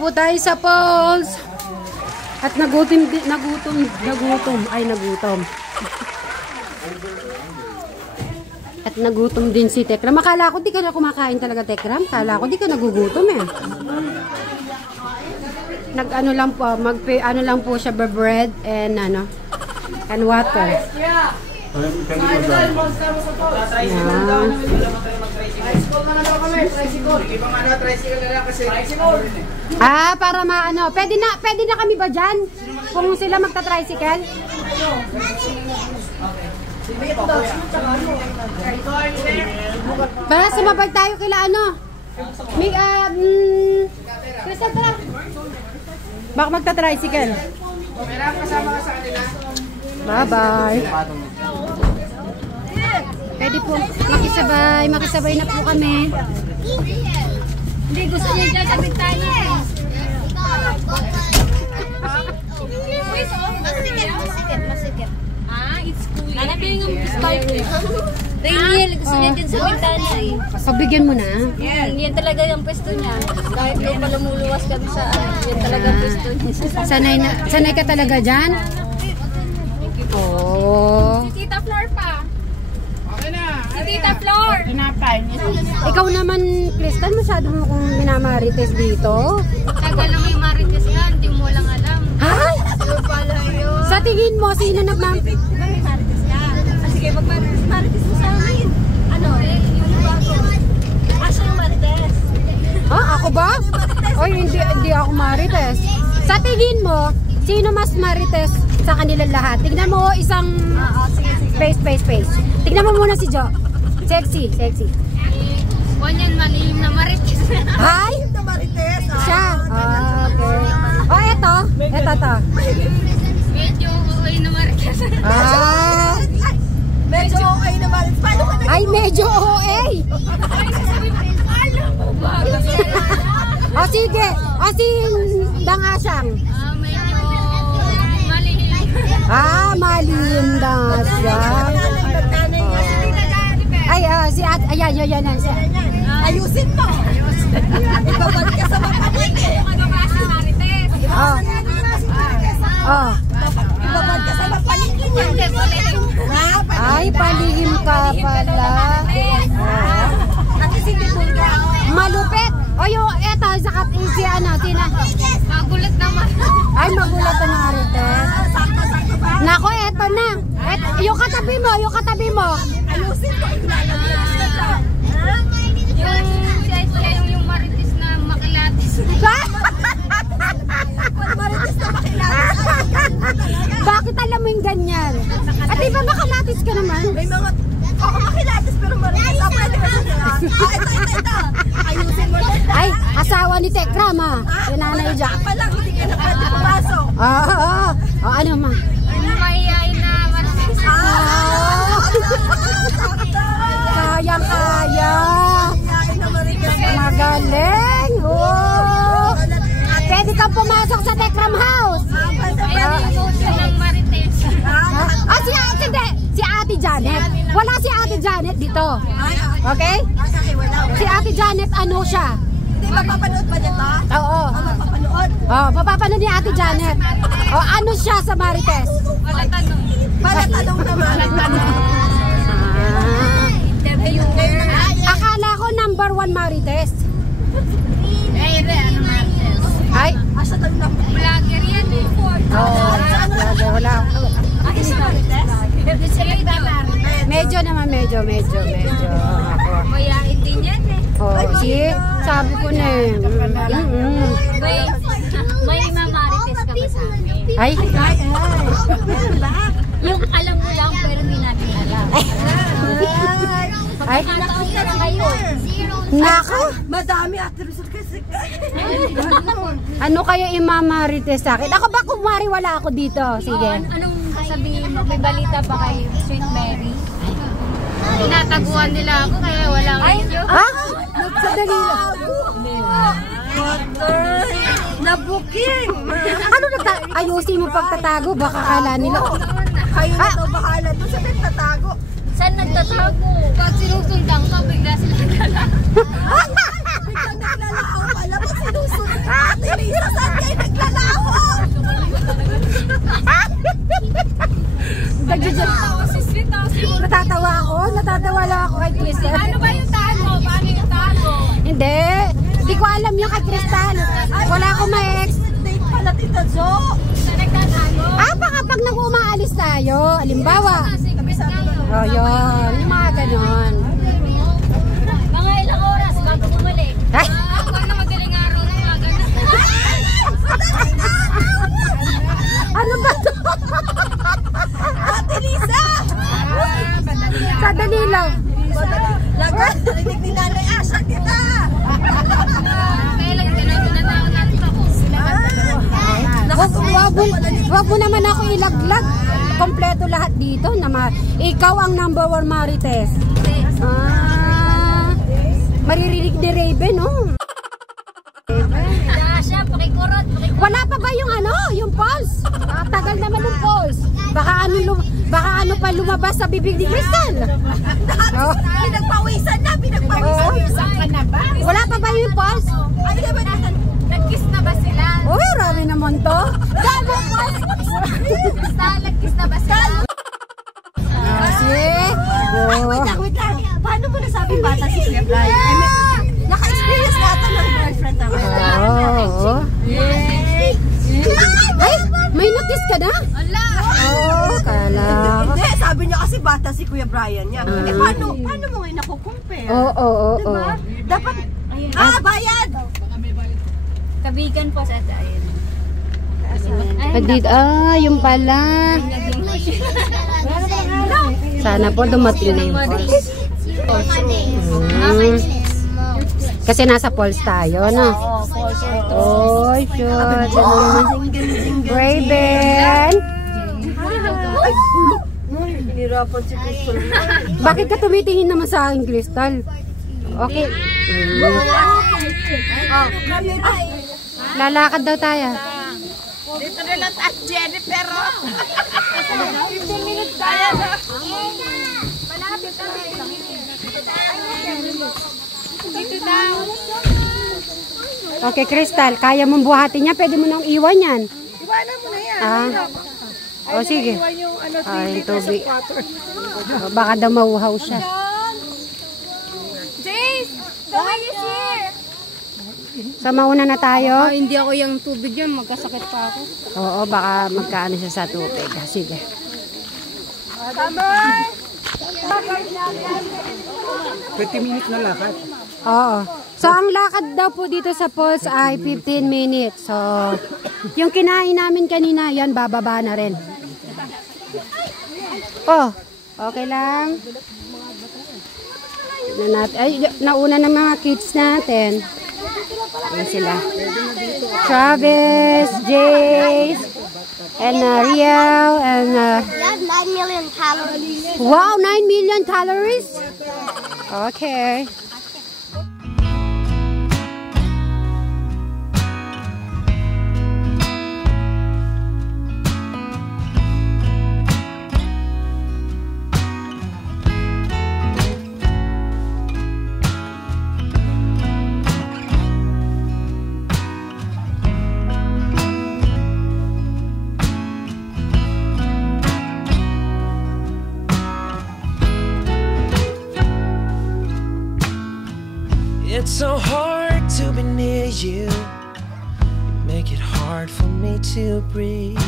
Po tayo sa falls. At nagutom. At nagutom din si Tekram. Akala ko di ka na kumakain talaga, Tekram. Akala ko di ka nagugutom eh. Nag-ano lang po, ano lang po siya, bread and water. Yeah. Ah, para maano. Pwede na kami ba dyan? Kung sila magta-tricycle? Para sumabay tayo kila may Crystal, tara. Baka magta-tricycle. Bye-bye. Pwede po makisabay na po kami. Hindi, gusto niya dyan, sabit tayo eh. Masikip. Ah, it's cool. Lalapin yung start eh. Rainiel, gusto niya dyan sa bintana eh. Pagbigyan mo na. Yan talaga yung pwesto niya. Kahit doon pa lumuluwas kami sa yan talaga pwesto niya. Sanay ka talaga dyan? Oh. Si Tita Flor pa. Okay na. Si Tita Flor. Ikaw naman, Crystal, masyado mo kung minamarites dito. Tagal lang yung marites ka, hindi mo lang alam. Hay! Sa tingin mo, sino nagmamarites ka? Sige, magmarites mo sa amin. Yung bago. Siya yung marites. Ako ba? Oy, hindi ako marites. Sa tingin mo, sino mas marites sa kanilang lahat? Tignan mo isang face. Tignan mo muna si Jo. Sexy. Yan malihim na marites. Hay? Na marites. Siya. Okay. Eto. Medyo okay na marites. Medyo okay na marites. Paano ka nag- Ay, medyo okay. Alam mo ba? Sige. Si Dangasang. Medyo malihim. Malihim Dangasang. Si Ate, ayan. Ayusin mo. Ibabad ka sa mapaligid. Ibabad ka sa mapaligid. Ay, palihim ka pala. Malupit. Eto, si magulat naman. Ay, magulat na Marites. Nako, eto na. Yung katabi mo. Ayusin mo. Yung marites na makilatis. Marites na makilatis. Bakit alam mo yung ganyan? At iba makilatis ka naman? May mga makilatis pero marites. Pwede ka na. Ito. Ayusin mo. Ay, asawa ni Tekram yung nanay dyan. Palang hindi ka na pwede pumasok. Ano ma? Mahihayin na marites. Kayang-kaya. Magaling. Pwede kang pumasok sa Tekram House. Si Ate Janet. Wala si Ate Janet dito. Okay? Si Ate Janet, siya? Hindi, mapapanood pa niya to? Oo. Mapapanood? Mapapanood ni Ate Janet. Ano siya sa Marites? Para tanong naman. Akala ko number 1 Marites. Ay, vlogger yan eh. Wala. Medyo naman, medyo. Mayain din yan eh. Sabi ko na eh. May mamarites ka ba sa amin? Ay. Yung alam mo lang pero hindi natin alam. Ay. Nako. Madami Ate Rizal kasi. Ano kaya imamarites sa akin? Ako ba kumari wala ako dito? Sige. Anong sasabihin mo? May balita pa kay Sweet Mary? Tinataguan nila ako kaya wala video. Nagsadali lang. Nabuking. Ano ayusin mo pagtatago? Baka kala nila. Kayo na daw bahala doon sa nagtatago. Saan nagtatago? Pag sinusundan ka, bigla sila gala. Naglalaho pala. Ba't sinusunod ni Ate Lisa? Saan kayo naglalaho? Natatawa lang ako kay Crystal. Ano ba yung tago? Paano yung tago? Hindi ko alam yung kay Crystal. Wala akong ma-ex. Date pala, Tita Jo. Nagtatago? Baka pag nag-umaalis tayo, halimbawa. Oh, yun. Yung mga ganon. Mga ilang oras bago bumalik. Huwag na madaling araw na mga ganun. Ano ba ito? Ate Lisa! Sadali lang. Lagat, narinig ni Nanay Asha kita! Kaya lang, tinatawag natin ako. Wag mo naman ako ilaglag. Kompleto lahat dito. Ikaw ang number 1 Marites. Maririnig ni Raven, oh. Asha, pakikurot. Wala pa ba yung yung pulse? Tagal naman yung pulse. Baka ano pa lumabas sa bibig ni Crystal. Oh. Pinagpawisan na, pinagpawisan ka na ba? Wala pa ba yung pulse? Ay, diba natin? Nag-kiss na ba sila? Uy, rami naman to. Dami pulse! Nag-kiss na ba sila? Kasi, Wait lang. Paano mo nasabi bata si Kuya Brian? Naka-experience natin ng boyfriend naman. Ay, may notice ka na? Ala! Kala. Hindi, sabi niya kasi bata si Kuya Brian niya. Paano mo ngayon nakukumpare? Oo. Diba? Dapat, bayad! Kabigan po sa dahil. Yung pala. Sana po dumating na yung pulse. Kasi nasa pulse tayo, no? Oh, sure. Raven! Hinirapan si Crystal. Bakit ka tumitingin naman sa akin, Crystal? Okay. Lalakad daw tayo. Dito na lang at Jennifer. 15 minutes tayo. Malapit na. Okay, Crystal. Kaya mong buhatin niya. Pwede mo nang iwan yan. Iwanan mo na yan. O, sige. Iwan yung 3 Yung liters tubig. of water. Baka daw mauhaw siya. Jace! Someone is here! So, mauna na tayo. Hindi ako yung tubig yun. Magkasakit pa ako. Oo, baka magkaano siya sa tubig. Sige. Summer! 20 minutes na lakad. Oo. So, ang lakad daw po dito sa falls ay 15 minutes. So, yung kinain namin kanina, yan, bababa na rin. Oh, okay lang. Ay, nauna ng mga kids natin. Ayan sila. Travis, Jace, and Riel, and... You have 9 million calories. wow, 9 million calories? Okay. It's so hard to be near you. You make it hard for me to breathe.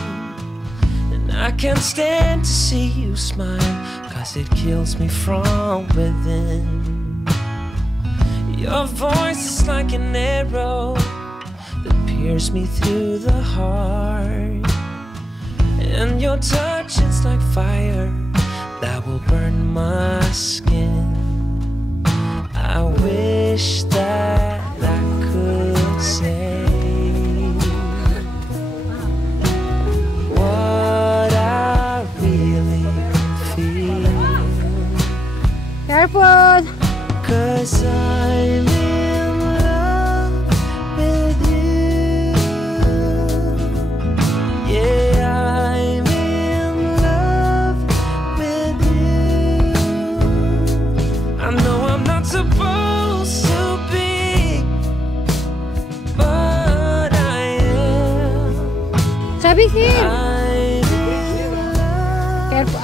And I can't stand to see you smile, 'cause it kills me from within. Your voice is like an arrow that pierces me through the heart. And your touch is like fire that will burn my skin. I wish that I could say what I really feel. Careful! 'Cause I'm in love with you. Yeah, I'm in love with you. I know I'm not supposed to be Travis here. Careful.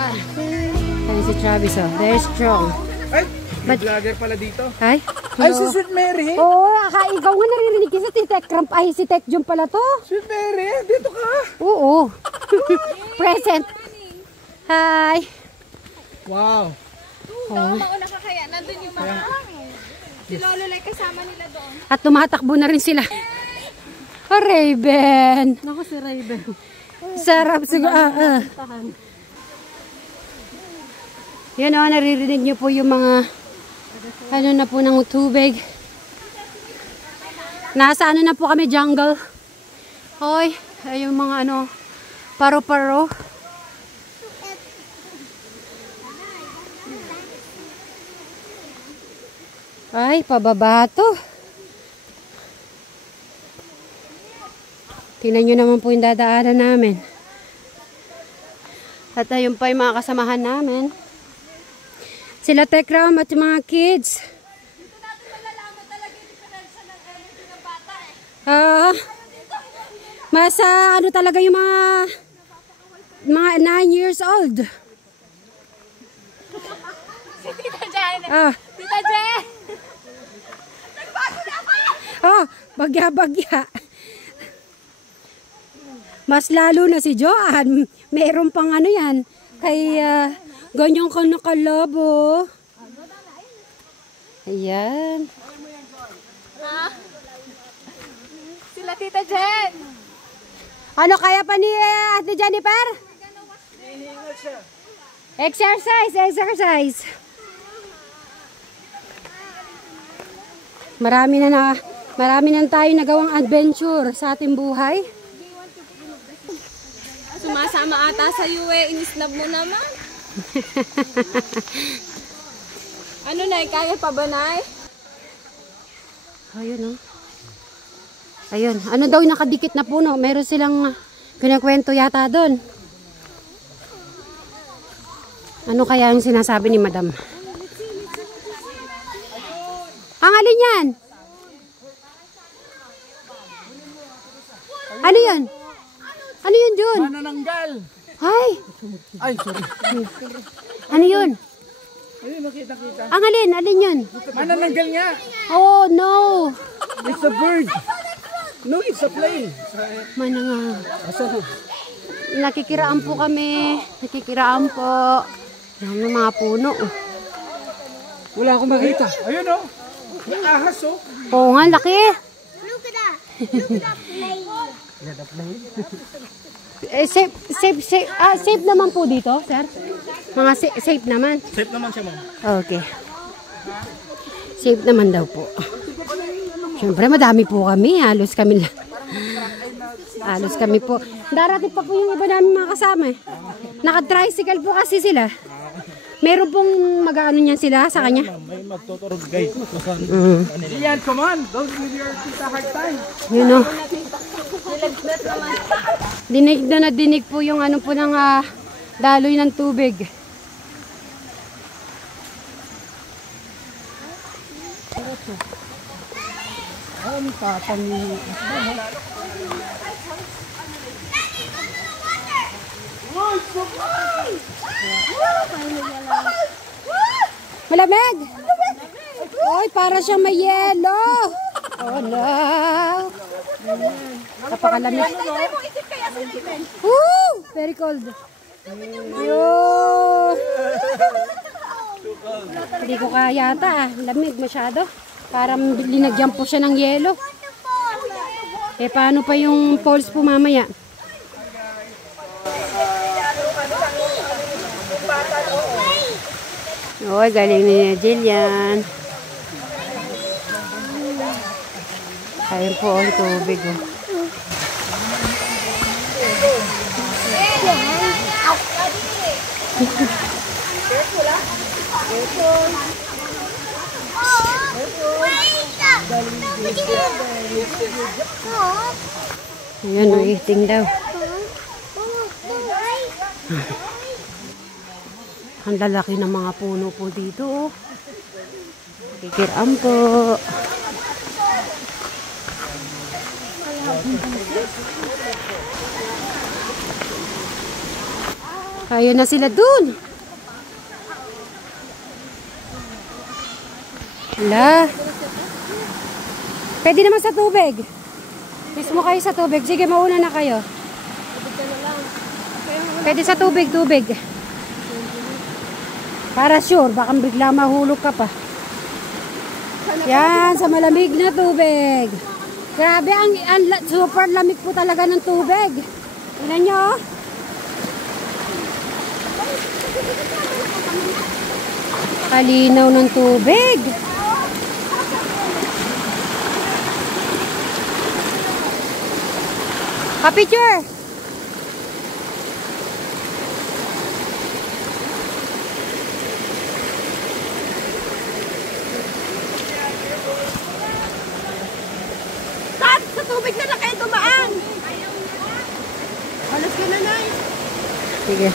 Ayan si Travis, oh. Very strong. Ay, may vlogger pala dito. Ay, Ay, si Sweet Mary. oo, ikaw nga naririnig kasi si Tech Cramp. Ay, si Tech Jump pala to. Sweet Mary, dito ka. Oo. Present. Hi. Wow. Mauna ka kaya, nandun yung mga si Lolo Lai kasama nila doon. At tumatakbo na rin sila. Oh, Raven. Naku si Raven. Sarap siguro. Yan o, naririnig niyo po yung mga ano na po ng tubig. Nasa ano na po kami, jungle. Hoy, ay yung mga ano, paro-paro. Ay, pababa to. Tingnan nyo naman po yung dadaanan namin. At ayun pa yung mga kasamahan namin. Sila Tekram at yung mga kids. Dito natin malalaman talaga yung diferensya ng energy ng bata eh. Masa ano talaga yung mga 9 years old. Si Tita Jen. Ah, Tita Jen. bagya-bagya. Mas lalo na si Joanne. Meron pang ano yan. Kay ganyan ka nakalabo. Ayan. Sila Tita Jen. Ano kaya pa ni Ate Jennifer? Exercise. Marami na tayo nagawang adventure sa ating buhay. Sumasama ata sa iyo eh. Inislab mo naman. Ano na, kaya pa ba na eh? Ayun, oh. Ayun. Ano daw yung nakadikit na puno? Meron silang kinakwento yata doon. Ano kaya yung sinasabi ni Madam? Ang alin yan? Ano yun? Ano yun dun? Manananggal. Ay! Ay, sorry. Ano yun? Ayun, nakita. Ang alin? Alin yun? Manananggal nga. Oh, no! It's a bird. No, it's a plane. Mananga. Asa? Nakikiraan po kami. Nakikiraan po. Yung mga puno. Wala akong makita. Ayun, oh. May ahas, oh. Oo nga, laki. Look at that. Look at that plane. Safe naman po dito, sir. Mga safe naman. Safe naman siya, ma'am. Okay. Safe naman daw po. Siyempre, madami po kami. Halos kami po. Darating pa po yung iba namin mga kasama eh. Naka-tricycle po kasi sila. Meron pong mag-ano niyan sila sa kanya. May magtuturog, guys. Ian, come on. Don't give your tita hard time. Yun o. Dinig na dinig po yung ano po ng daloy ng tubig. Ang tatang Malamig! Oy, para siyang may yelo! Oh no! Napakalamig. Woo! Very cold. Yun! Hindi ko kaya yata. Lamig masyado. Parang linagyan po siya ng yelo. Eh, paano pa yung falls po mamaya? Oy, galing ni Jillian. Ayun po ang tubig. Oh. Ayan, uiting daw. Ang lalaki ng mga puno po dito. Oh. Kikiraan po. Ayun na sila dun. Hala. Pwede naman sa tubig. Mismo kayo sa tubig. Sige, mauna na kayo. Pwede sa tubig, tubig. Para sure, baka bigla mahulog ka pa. Yan, sa malamig na tubig. Grabe, ang super lamig po talaga ng tubig. Tingnan nyo. Kalinaw ng tubig. Pa-picture. Sa tubig na kayo dumaan. Alas ka na, Nay. Sige.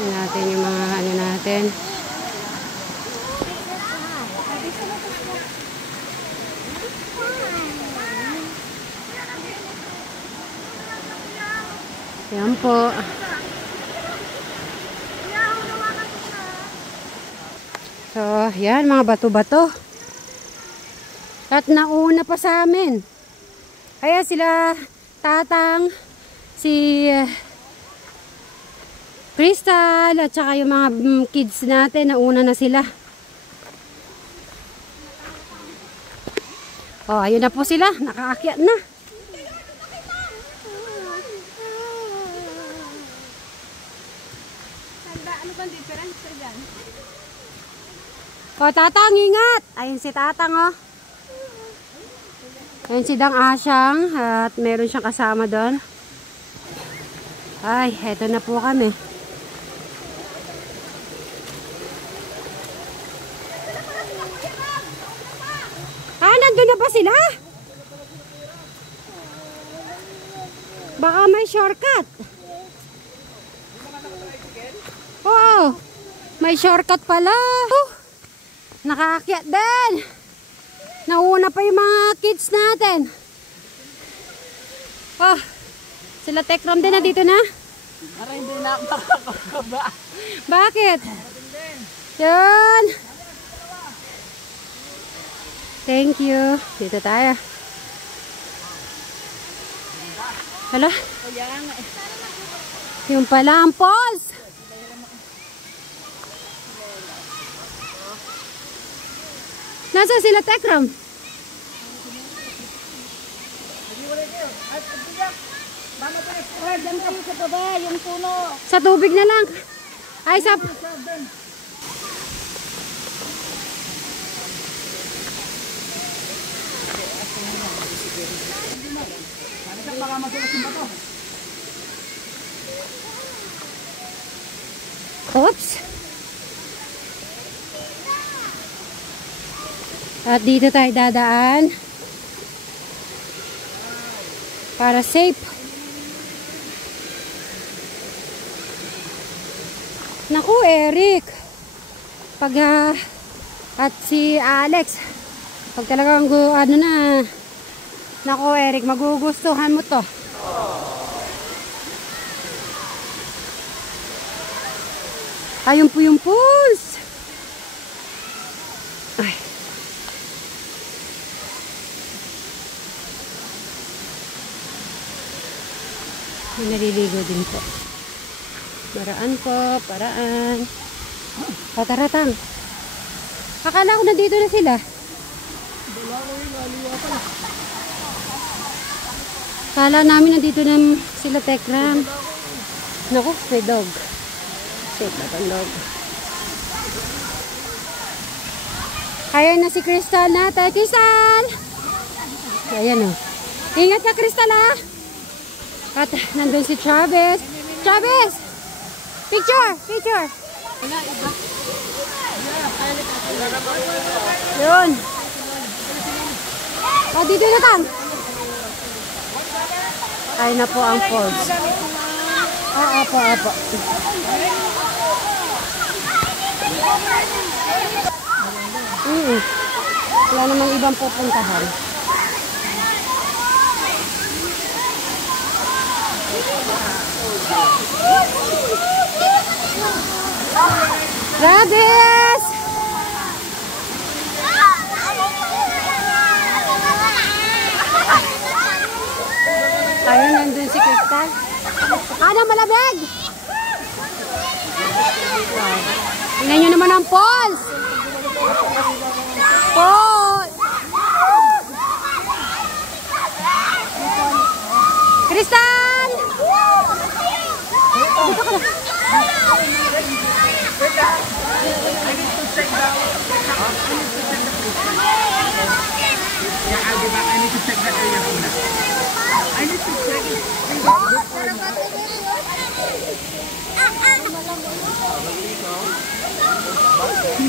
Tingnan natin yung mga ano natin. Yan po. So, yan mga bato-bato. At nauna pa sa amin. Kaya sila Tatang, si Crystal, at saka yung mga kids natin, nauna na sila. Oh, ayun na po sila. Nakaakyat na. Ano bang difference sa dyan? O, Tatang, ingat! Ayun si Tatang, oh. Ayun si Dang Asyang, at meron siyang kasama doon. Ay, eto na po kami. Ah, nandun na ba sila? Baka may shortcut. Oo, may shortcut pala. Nakaakyat din. Nauna pa yung mga kids natin. Oh, sila Tekram din na dito na. Para hindi na makakaba. Bakit? Yun. Thank you. Dito tayo. Hala. Yung pala ang falls. Nasa sila Tekram? Diyan kami sa baba, yung puno. Sa tubig na lang. Ay, sa... Oops. At dito tayo dadaan para safe. Naku, Eric. Pag at si Alex, pag talagang ano na, naku, Eric, magugustuhan mo to. Ayun po yung pools. Ay. May naliligo din po. Paraan po, paraan. Pataratang. Akala ko nandito na sila. Akala namin nandito na sila Tekram. Naku, may dog. Safe na ang dog. Ayan na si Crystal natin. Crystal! Ayan o. Ingat ka, Crystal, ha? At nandun si Travis. Travis! Picture! Picture! Yun. O, dito na tang. Ay na po ang falls. Opo. Wala namang ibang pupuntahan. Travis! Ayun, nandun si Crystal. Ano, malamig? Tingnan nyo naman ang falls. Falls. Crystal!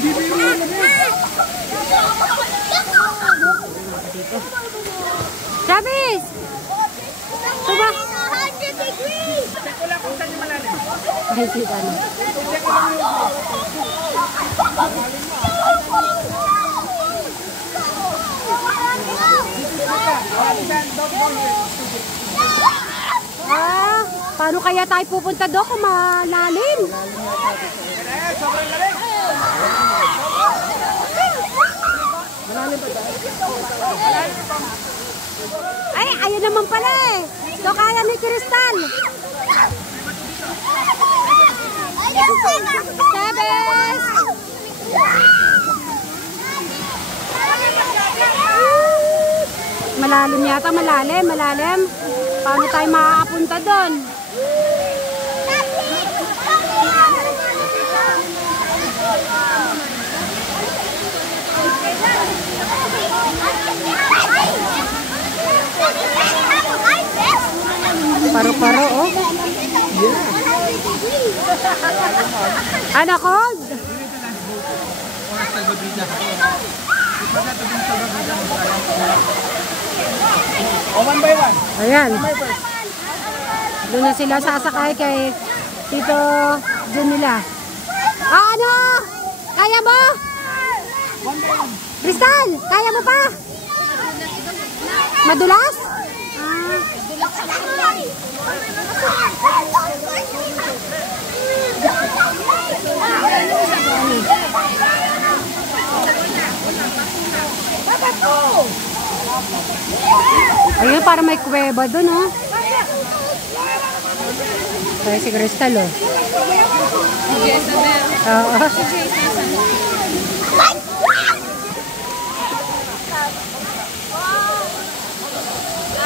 Dito ka na. Travis! Tuba! 100 degrees! Ay, sita na. Paano kaya tayo pupunta doon kung malalim? Ay, ayun naman pala eh. So, kaya ni Crystal. Sabes! Malalim yata, malalim. Paano tayo makakapunta doon? Paro-paro, oh. Ano, cold? One by one. Ayan. Doon na sila sasakay kay Tito Janila. Ano? Kaya mo? Crystal, kaya mo pa? Madulas? Ayun, para may kuweba doon, oh. Kaya si Crystal, oh. Oo.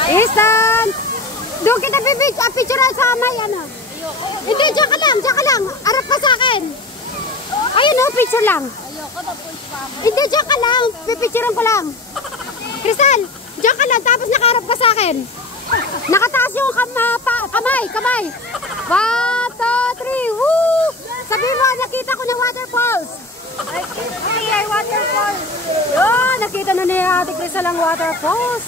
Crystal! Doon kita picture sa may, ano. Hindi, dyan ka lang. Arap ka sa akin. Ayun, oh, picture lang. Hindi, dyan ka lang. Pipicturean ko lang. Crystal, dyan ka lang, tapos nakaharap ka sa akin. Nakataas yung kamay. 1, 2, 3, woo! Sabi mo, nakita ko ng waterfalls. Ay, waterfalls. Yun, nakita na ni Ate Crystal ang waterfalls.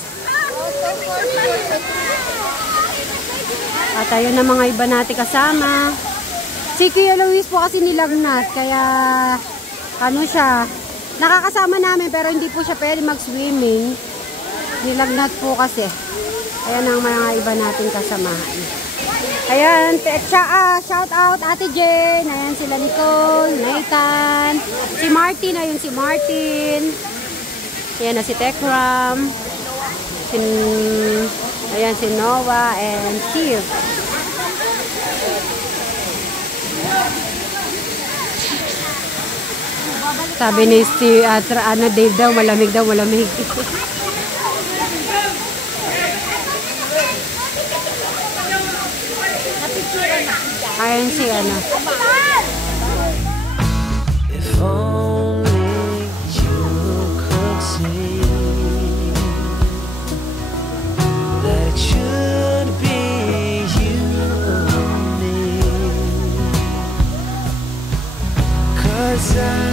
At ayun na mga iba natin kasama. Si Kuya Luis po kasi nilagnat, kaya ano siya, nakakasama namin pero hindi po siya pwede mag-swimming. Nilagnat po kasi. Ayan ang mga iba natin kasamahan. Ayan, shout out Ate Jane. Ayan sila Nicole, Nathan, si Martin. Ayun si Martin. Ayan na si Tekram. Ayan si Noah and Steve. Sabi ni Steve, Dave daw, malamig. Ayan si ano. If only you could see that should be you and me, 'cause I